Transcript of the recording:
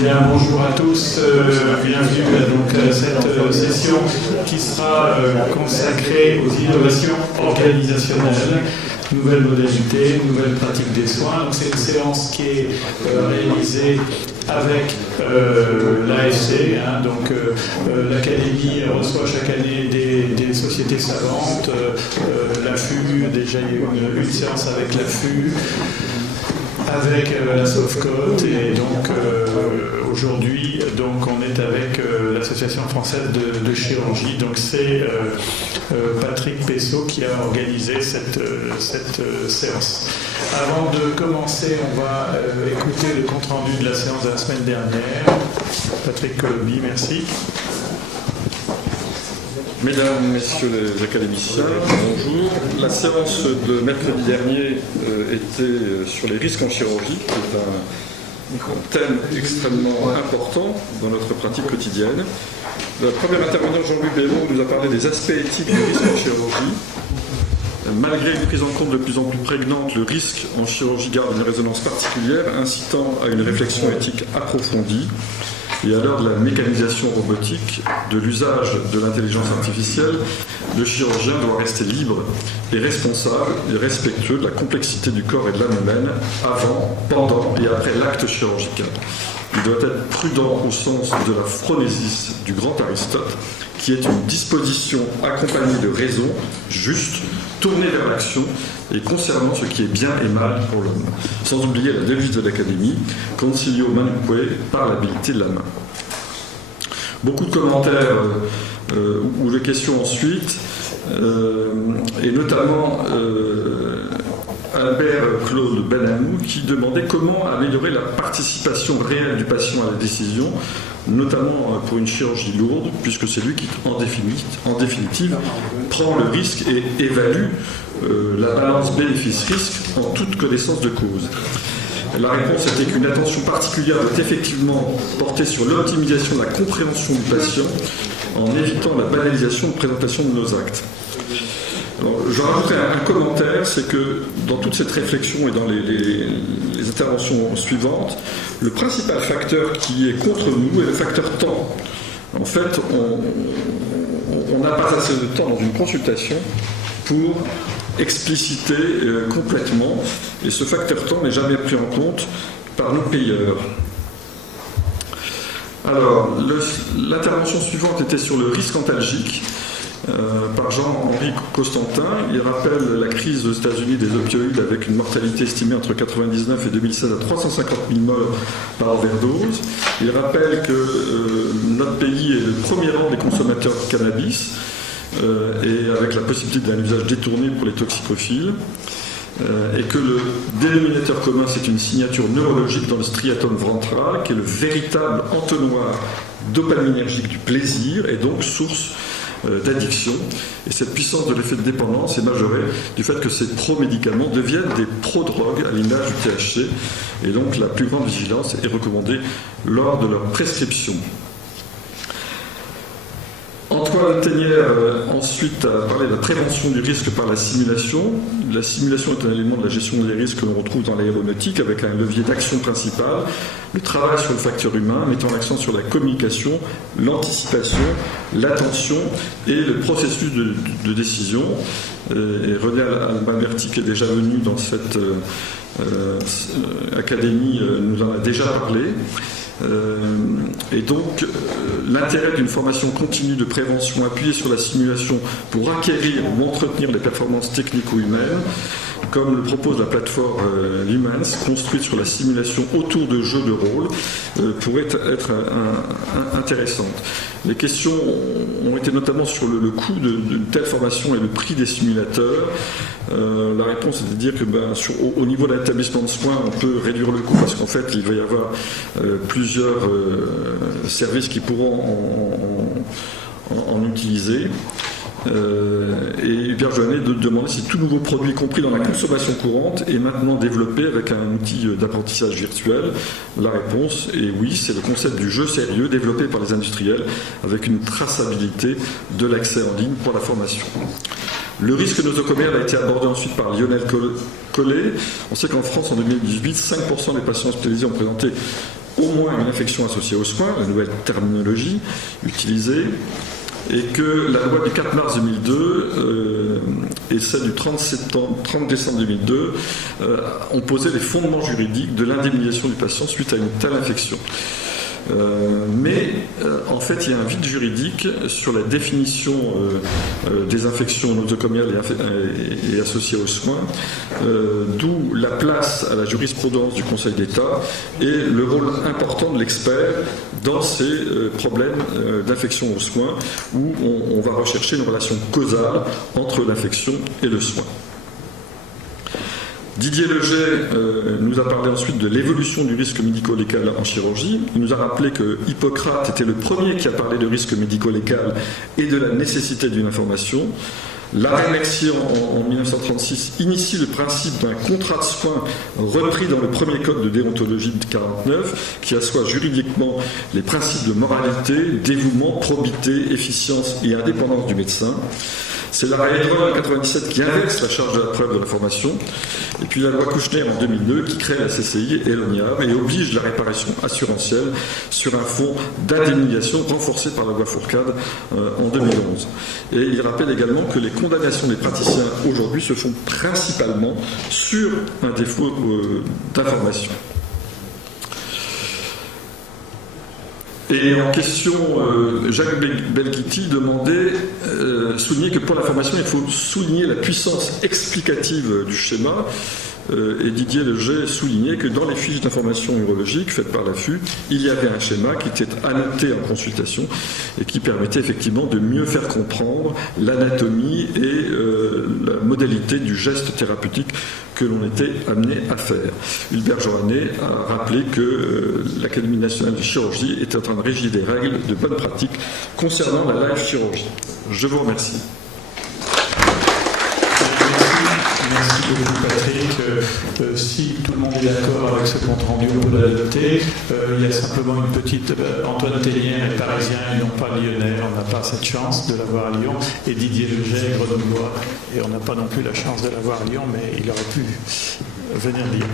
Bien, bonjour à tous, bienvenue à cette session qui sera consacrée aux innovations organisationnelles, nouvelles modalités, nouvelles pratiques des soins. C'est une séance qui est réalisée avec l'AFC, l'Académie reçoit chaque année des sociétés savantes, l'AFU, déjà il y a eu une séance avec l'AFU, avec la Sofcote, et donc aujourd'hui on est avec l'Association française de chirurgie. Donc c'est Patrick Pessot qui a organisé cette séance. Avant de commencer, on va écouter le compte-rendu de la séance de la semaine dernière. Patrick Colombi, merci. Mesdames, Messieurs les académiciens, bonjour. La séance de mercredi dernier était sur les risques en chirurgie, qui est un thème extrêmement important dans notre pratique quotidienne. Le premier intervenant, Jean-Louis Béraud, nous a parlé des aspects éthiques du risque en chirurgie. Malgré une prise en compte de plus en plus prégnante, le risque en chirurgie garde une résonance particulière, incitant à une réflexion éthique approfondie. Et à l'heure de la mécanisation robotique, de l'usage de l'intelligence artificielle, le chirurgien doit rester libre et responsable et respectueux de la complexité du corps et de l'âme humaine avant, pendant et après l'acte chirurgical. Il doit être prudent au sens de la phronésis du grand Aristote, qui est une disposition accompagnée de raison, juste, tournée vers l'action et concernant ce qui est bien et mal pour l'homme. Sans oublier la devise de l'Académie, Concilio Manuque, par l'habilité de la main. Beaucoup de commentaires ou de questions ensuite, et notamment Albert Claude Benamou qui demandait comment améliorer la participation réelle du patient à la décision, notamment pour une chirurgie lourde, puisque c'est lui qui, en définitive, prend le risque et évalue la balance bénéfice-risque en toute connaissance de cause. La réponse était qu'une attention particulière doit effectivement porter sur l'optimisation de la compréhension du patient en évitant la banalisation de présentation de nos actes. Je rajouterai un commentaire, c'est que dans toute cette réflexion et dans les interventions suivantes, le principal facteur qui est contre nous est le facteur temps. En fait, on n'a pas assez de temps dans une consultation pour expliciter complètement, et ce facteur temps n'est jamais pris en compte par nos payeurs. Alors, l'intervention suivante était sur le risque antalgique, par Jean-Henri Costantin. Il rappelle la crise aux États-Unis des opioïdes avec une mortalité estimée entre 1999 et 2016 à 350 000 morts par overdose. Il rappelle que notre pays est le premier rang des consommateurs de cannabis, et avec la possibilité d'un usage détourné pour les toxicophiles, et que le dénominateur commun, c'est une signature neurologique dans le striatum ventral, qui est le véritable entonnoir dopaminergique du plaisir, et donc source d'addiction. Et cette puissance de l'effet de dépendance est majorée du fait que ces pro-médicaments deviennent des pro-drogues à l'image du THC, et donc la plus grande vigilance est recommandée lors de leur prescription. Antoine Ténière ensuite a parlé de la prévention du risque par la simulation. La simulation est un élément de la gestion des risques que l'on retrouve dans l'aéronautique avec un levier d'action principal, le travail sur le facteur humain, mettant l'accent sur la communication, l'anticipation, l'attention et le processus de décision. Et René Alberti, qui est déjà venu dans cette académie, nous en a déjà parlé. Et donc, l'intérêt d'une formation continue de prévention appuyée sur la simulation pour acquérir ou entretenir les performances techniques ou humaines, comme le propose la plateforme Lumens, construite sur la simulation autour de jeux de rôle, pourrait être intéressante. Les questions ont été notamment sur le coût d'une telle formation et le prix des simulateurs. La réponse est de dire que au niveau de l'établissement de soins, on peut réduire le coût parce qu'en fait, il va y avoir plusieurs services qui pourront en utiliser. Et Pierre Joannet demandait si tout nouveau produit compris dans la consommation courante est maintenant développé avec un outil d'apprentissage virtuel. La réponse est oui, c'est le concept du jeu sérieux développé par les industriels avec une traçabilité de l'accès en ligne pour la formation. Le risque nosocomial a été abordé ensuite par Lionel Collet. On sait qu'en France, en 2018, 5% des patients hospitalisés ont présenté au moins une infection associée aux soins, la nouvelle terminologie utilisée, et que la loi du 4 mars 2002 et celle du 30 décembre 2002 ont posé les fondements juridiques de l'indemnisation du patient suite à une telle infection. En fait, il y a un vide juridique sur la définition des infections nosocomiales et associées aux soins, d'où la place à la jurisprudence du Conseil d'État et le rôle important de l'expert dans ces problèmes d'infection aux soins, où on va rechercher une relation causale entre l'infection et le soin. Didier Leget nous a parlé ensuite de l'évolution du risque médico-légal en chirurgie. Il nous a rappelé que Hippocrate était le premier qui a parlé de risque médico-légal et de la nécessité d'une information. L'arrêt Mercier en 1936 initie le principe d'un contrat de soins repris dans le premier code de déontologie de 1949 qui assoit juridiquement les principes de moralité, dévouement, probité, efficience et indépendance du médecin. C'est l'arrêt Edouard en 1997 qui inverse la charge de la preuve de l'information. Et puis la loi Kouchner en 2002 qui crée la CCI et l'ONIAM et oblige la réparation assurantielle sur un fonds d'indemnisation renforcé par la loi Fourcade en 2011. Et il rappelle également que les condamnations des praticiens aujourd'hui se font principalement sur un défaut d'information. Et en question, Jacques Belghiti demandait, souligner que pour l'information, il faut souligner la puissance explicative du schéma. Et Didier Leget soulignait que dans les fiches d'information urologique faites par l'AFU, il y avait un schéma qui était annoté en consultation et qui permettait effectivement de mieux faire comprendre l'anatomie et la modalité du geste thérapeutique que l'on était amené à faire. Hubert Joannet a rappelé que l'Académie nationale de chirurgie était en train de régir des règles de bonne pratique concernant la live chirurgie. Je vous remercie. Merci beaucoup Patrick. Si tout le monde est d'accord avec ce compte rendu, on peut l'adopter. Il y a simplement une petite... Antoine Tellier est parisien et non pas lyonnais. On n'a pas cette chance de l'avoir à Lyon. Et Didier Leget est grenoblois. Et on n'a pas non plus la chance de l'avoir à Lyon, mais il aurait pu venir lire.